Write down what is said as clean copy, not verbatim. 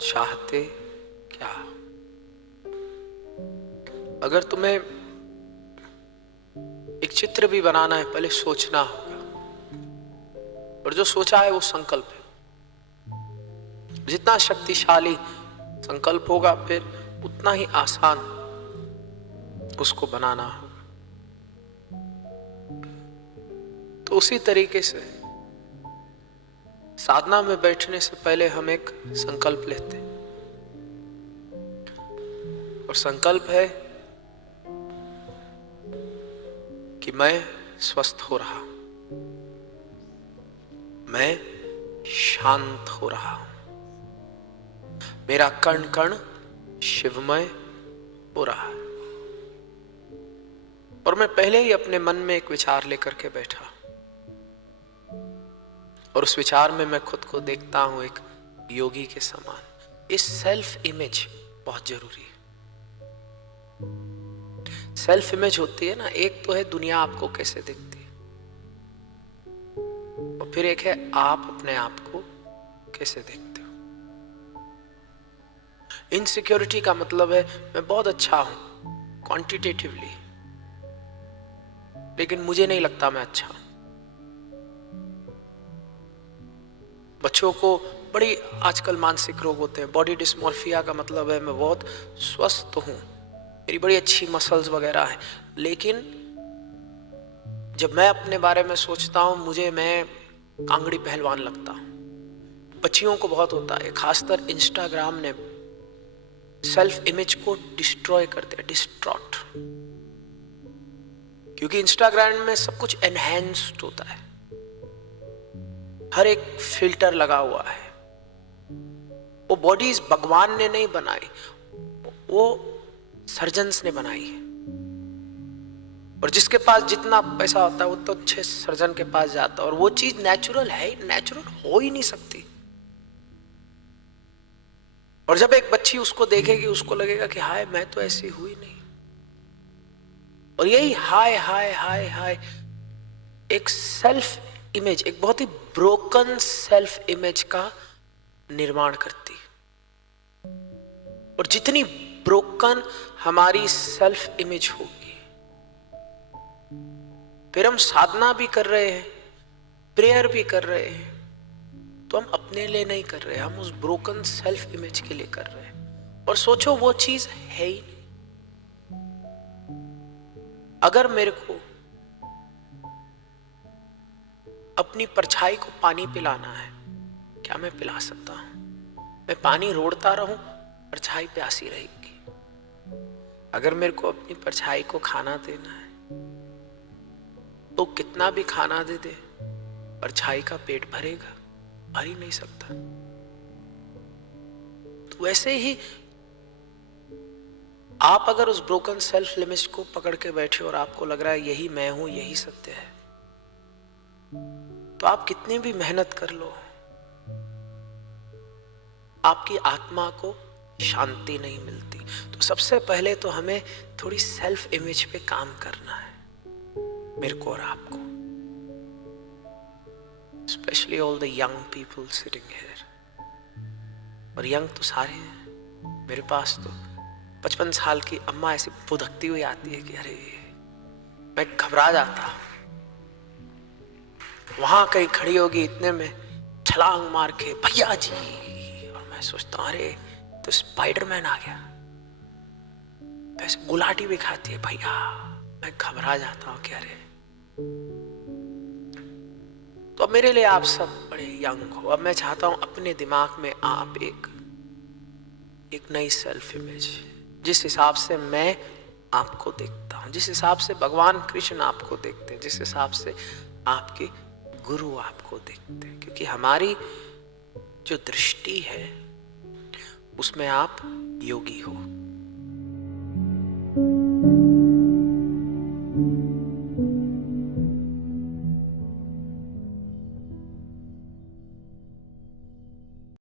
चाहते क्या। अगर तुम्हें एक चित्र भी बनाना है, पहले सोचना होगा, और जो सोचा है वो संकल्प है। जितना शक्तिशाली संकल्प होगा, फिर उतना ही आसान उसको बनाना होगा। तो उसी तरीके से साधना में बैठने से पहले हम एक संकल्प लेते हैं, और संकल्प है कि मैं स्वस्थ हो रहा हूं, मैं शांत हो रहा हूं, मेरा कण कण शिवमय हो रहा है। और मैं पहले ही अपने मन में एक विचार लेकर के बैठा, और उस विचार में मैं खुद को देखता हूं एक योगी के समान। इस सेल्फ इमेज बहुत जरूरी है। सेल्फ इमेज होती है ना, एक तो है दुनिया आपको कैसे दिखती है, और फिर एक है आप अपने आप को कैसे देखते हो। इनसिक्योरिटी का मतलब है मैं बहुत अच्छा हूं क्वांटिटेटिवली, लेकिन मुझे नहीं लगता मैं अच्छा हूं। बच्चों को बड़ी आजकल मानसिक रोग होते हैं। बॉडी डिस्मॉर्फिया का मतलब है मैं बहुत स्वस्थ हूं, मेरी बड़ी अच्छी मसल्स वगैरह हैं, लेकिन जब मैं अपने बारे में सोचता हूं मैं कांगड़ी पहलवान लगता हूं। बच्चियों को बहुत होता है, खासकर इंस्टाग्राम ने सेल्फ इमेज को डिस्ट्रॉय कर दिया, डिस्ट्रॉट। क्योंकि इंस्टाग्राम में सब कुछ एनहेंस्ड होता है, हर एक फिल्टर लगा हुआ है। वो बॉडीज भगवान ने नहीं बनाई, वो सर्जन्स ने बनाई है। और जिसके पास जितना पैसा होता है वो तो अच्छे सर्जन के पास जाता है, और वो चीज नेचुरल है, नेचुरल हो ही नहीं सकती। और जब एक बच्ची उसको देखेगी, उसको लगेगा कि हाय मैं तो ऐसी हुई नहीं। और यही हाय हाय हाय हाय एक सेल्फ इमेज, एक बहुत ही ब्रोकन सेल्फ इमेज का निर्माण करती है। और जितनी ब्रोकन हमारी सेल्फ इमेज होगी, फिर हम साधना भी कर रहे हैं, प्रेयर भी कर रहे हैं, तो हम अपने लिए नहीं कर रहे, हम उस ब्रोकन सेल्फ इमेज के लिए कर रहे हैं। और सोचो वो चीज है ही नहीं। अगर मेरे को अपनी परछाई को पानी पिलाना है, क्या मैं पिला सकता हूं? मैं पानी रोड़ता रहूं, परछाई प्यासी रहेगी। अगर मेरे को अपनी परछाई को खाना देना है, तो कितना भी खाना दे दे, परछाई का पेट भरेगा? भर ही नहीं सकता। तो वैसे ही आप अगर उस ब्रोकन सेल्फ इमेज को पकड़ के बैठे और आपको लग रहा है यही मैं हूं, यही सत्य है, तो आप कितनी भी मेहनत कर लो, आपकी आत्मा को शांति नहीं मिलती। तो सबसे पहले तो हमें थोड़ी सेल्फ इमेज पे काम करना है, मेरे को और आपको। Specially all the young people sitting here. और यंग तो सारे हैं। मेरे पास तो 55 साल की अम्मा ऐसी फुदकती हुई आती है कि अरे मैं घबरा जाता। वहां कहीं खड़ी होगी, इतने में छलांग मार के भैया जी, और मैं सोचता हूं अरे तो स्पाइडरमैन आ गया। वैसे गुलाटी भी खाती है भैया, मैं घबरा जाता हूं कि अरे। तो अब मेरे लिए आप सब बड़े यंग हो। अब मैं चाहता हूं अपने दिमाग में आप एक नई सेल्फ इमेज, जिस हिसाब से मैं आपको देखता हूं, जिस हिसाब से भगवान कृष्ण आपको देखते हैं, जिस हिसाब से आपके गुरु आपको देखते हैं। क्योंकि हमारी जो दृष्टि है उसमें आप योगी हो।